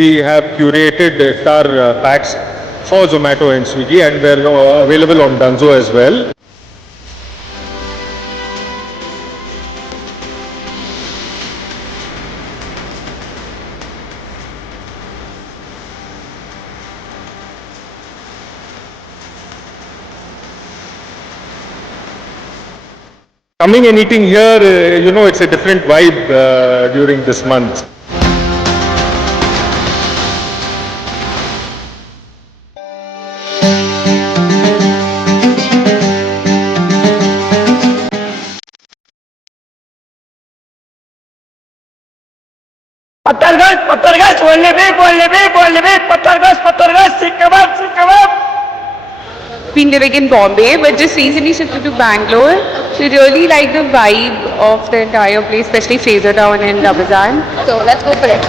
We have curated iftar packs for Zomato and Swiggy, and they're available on Dunzo as well. Coming and eating here, it's a different vibe during this month. Pattargas, Sikh kebab. Been living in Bombay, but just recently shifted to Bangalore. So really like the vibe of the entire place, especially Fraser Town and Rabazan. So let's go for it.